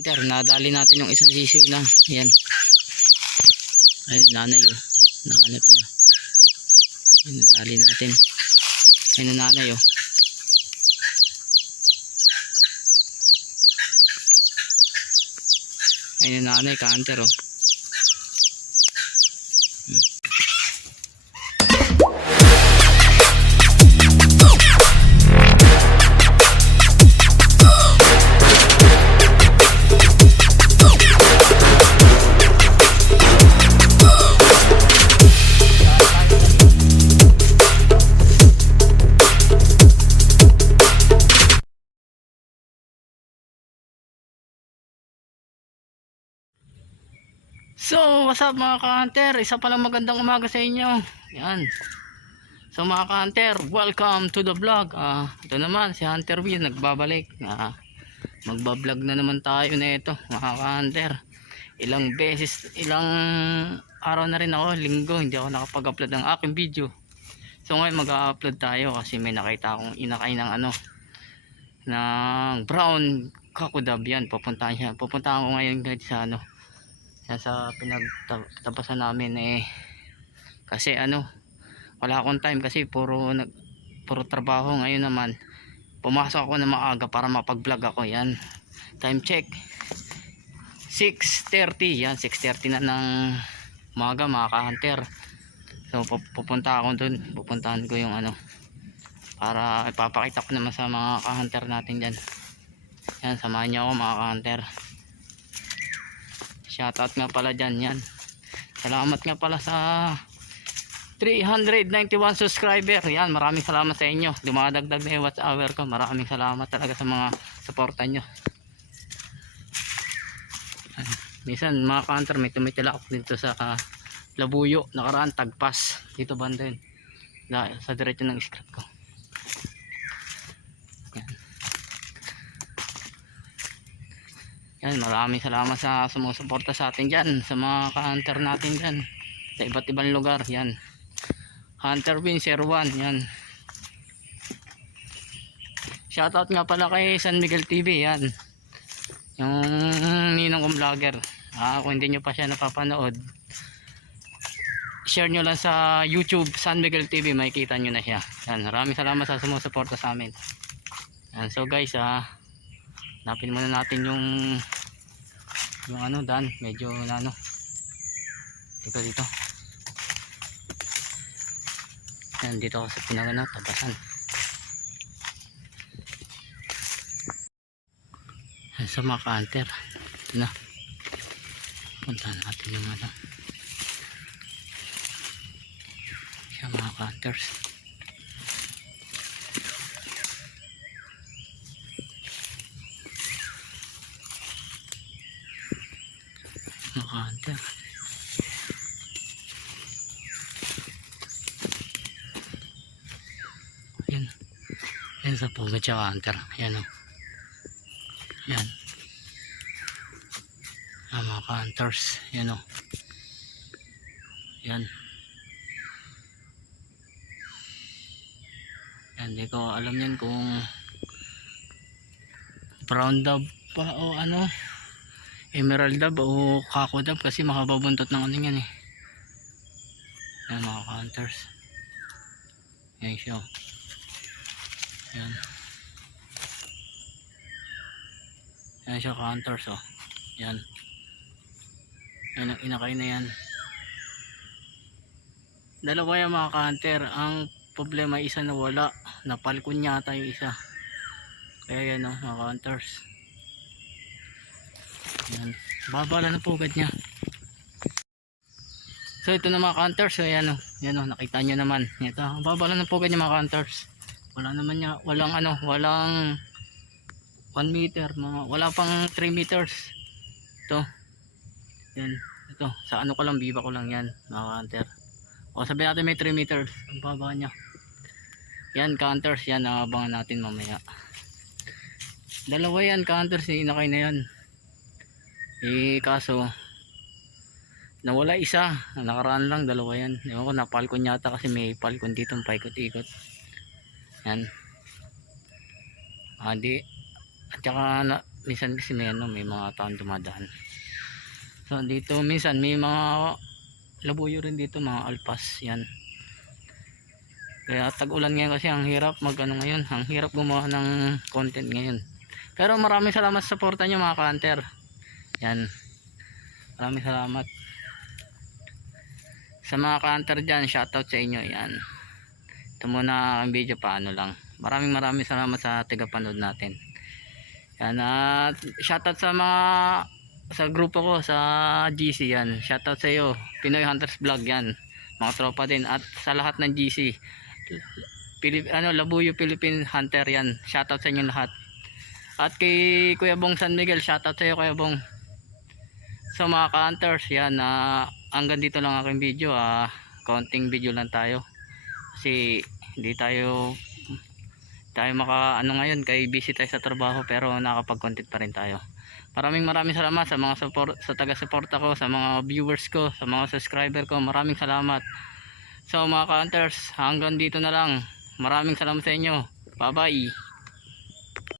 Hunter, nadali natin yung isang sisiw na. Yan. Ayun, nanay oh. Nahanap niya. Ayun, nadali natin. Ayun, ang nanay oh. Ayun, ang nanay, ka-hunter oh. So, what's up mga ka-hunter? Isa palang magandang umaga sa inyo. Yan. So mga ka-hunter, welcome to the vlog. Ah, ito naman si Hunter B nagbabalik. Ah, magba-vlog na naman tayo na ito, mga ka-hunter. Ilang beses, ilang araw na rin ako, linggo, hindi ako nakapag-upload ng aking video. So ngayon mag-upload tayo kasi may nakita akong inakay ng ano ng brown kakudab yan. Pupuntahan siya. Pupuntahan ko ngayon guys sa ano sa pinagtapasan namin eh kasi ano wala akong time kasi puro nag puro trabaho ngayon naman. Pumasok ako na maaga para mapag vlog ako yan. Time check. 6.30 yan 6.30 na ng umaga mga ka-hunter. So pup- pupunta ako dun. Pupuntahan ko yung ano para ipapakita ko naman sa mga ka-hunter natin dyan. Yan samahan niyo ako mga ka-hunter Shoutout nga pala dyan yan. Salamat nga pala sa 391 subscriber. Yan, maraming salamat sa inyo. Dumadagdag na yung watch hour ko. Maraming salamat talaga sa mga suporta nyo. Minsan mga counter may tumitilak dito sa ah, Labuyo. Nakaraan tagpas. Dito banda yun. Sa diretso ng script ko. Yan, maraming salamat sa sumusuporta sa atin dyan, sa mga ka-hunter natin dyan, sa iba't ibang lugar, yan. Hunter Win 01, yan. Shoutout nga pala kay San Miguel TV, yan. Yung ninong kong vlogger. Ah, kung hindi nyo pa siya napapanood, share nyo lang sa YouTube San Miguel TV, makikita nyo na siya. Yan, maraming salamat sa sumusuporta sa amin. Yan, so guys, ah, Hanapin muna natin yung yung ano dan. Medyo na ano. Dito dito. Yan dito ako sa pinagano tabasan. Yan sa mga ka-hunter. Ito na. Puntahan natin yung ano. Sa mga ka-hunters Nakahanta. Yan. Yan sa pugad siya hunter. Yan o. Yan. Yan mga hunters. Yan o. Yan. Yan. Di ko alam yan kung brown dove pa o ano emerald dab o kako dab kasi makababuntot ng ano yan eh. Yan mga hunters. Yan siya oh. yan yan siya hunters oh. Yan yan ang inakay na yan. Dalawa yung mga hunter ang problema isa na wala napalkon yata yung isa. Kaya yan oh mga hunters yan. Babala na po agad niya. So ito na mga counters. So yan o. Yan o. Nakita nyo naman. Ito. Babala na po agad niya mga counters. Wala naman niya. Walang ano. Walang 1 meter. Mga, wala pang 3 meters. Ito. Yan. Ito. Sa ano ko lang. Biba ko lang yan. Mga counter. O sabihin natin may 3 meters. Ang baba niya. Yan counters. Yan. Abangan natin mamaya. Dalawa yan counters. Inakay na yan eh kaso nawala isa. Nakaraan lang dalawa yan. Ewan ko napalkon yata kasi may palkon dito paikot-ikot yan. Ah di at saka na, minsan kasi may ano may mga taon dumadaan. So dito minsan may mga labuyo rin dito mga alpas yan. Kaya tag ulan ngayon kasi ang hirap mag ano ngayon ang hirap gumawa ng content ngayon. Pero maraming salamat sa suporta nyo mga kanter yan. Maraming salamat. Sa mga kanter dyan shoutout sa inyo. Yan. Ito muna ang video paano lang. Maraming maraming salamat sa tagapanood natin. Yan at shoutout sa mga sa grupo ko sa GC yan. Shoutout sa iyo Pinoy Hunters Vlog yan. Mga tropa din at sa lahat ng GC Pilip, ano Labuyo Philippine Hunter yan. Shoutout sa inyo lahat. At kay Kuya Bong San Miguel shoutout sa iyo Kuya Bong sa mga ka-hunters yan na hanggang dito lang aking video ah. Konting video lang tayo. Kasi hindi tayo tayo maka ano ngayon kay busy tayo sa trabaho pero nakapag content pa rin tayo. Maraming maraming salamat sa mga support sa taga suporta ko sa mga viewers ko sa mga subscriber ko. Maraming salamat. So mga ka-hunters hanggang dito na lang. Maraming salamat sa inyo. Bye bye